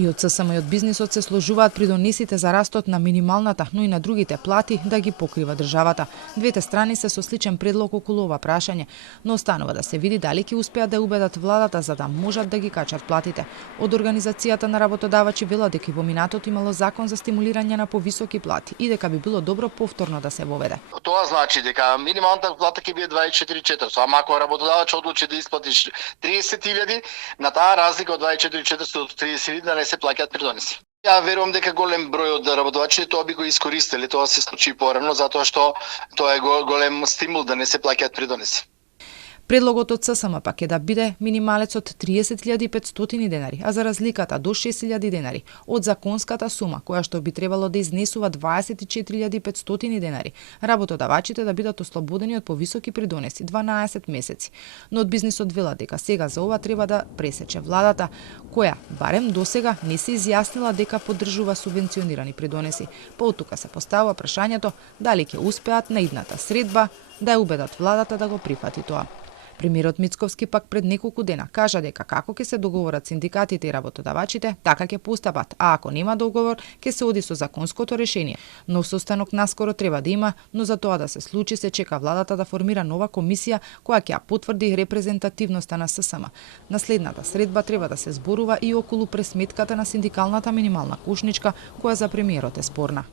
И од ССМ и од бизнисот се сложуваат придонесите за растот на минималната, но и на другите плати да ги покрива државата. Двете страни се со сличен предлог околу ова прашање, но останува да се види дали ќе успеат да убедат владата за да можат да ги качат платите. Од Организацијата на работодавачи велат дека во минатото имало закон за стимулирање на повисоки плати и дека би било добро повторно да се воведе. Тоа значи дека минималната плата ќе биде 24.400, ама ако работодавач одлучи да исплатиш 30.000, на таа разлика од 24.400 до 30.000 да не се плаќаат придонеси. Ја верувам дека голем број од работодавачите тоа би го искористили, тоа се случи порано затоа што тоа е голем стимул да не се плаќаат придонеси. Предлогот од ССМ пак е да биде минималецот 30.500 денари, а за разликата до 6.000 денари од законската сума, која што би требало да изнесува 24.500 денари, работодавачите да бидат ослободени од повисоки придонеси 12 месеци. Но од бизнисот велат дека сега за ова треба да пресече владата, која барем досега не се изјаснила дека поддржува субвенционирани придонеси. Поотука се поставува прашањето дали ќе успеат на идната средба да ја убедат владата да го прифати тоа. Премиерот Мицковски пак пред неколку дена кажа дека како ќе се договорат синдикатите и работодавачите, така ќе постапат, а ако нема договор, ќе се оди со законското решение. Нов состанок наскоро треба да има, но за тоа да се случи се чека владата да формира нова комисија која ќе ја потврди репрезентативноста на ССМ. На следната средба треба да се зборува и околу пресметката на синдикалната минимална кошничка, која за премиерот е спорна.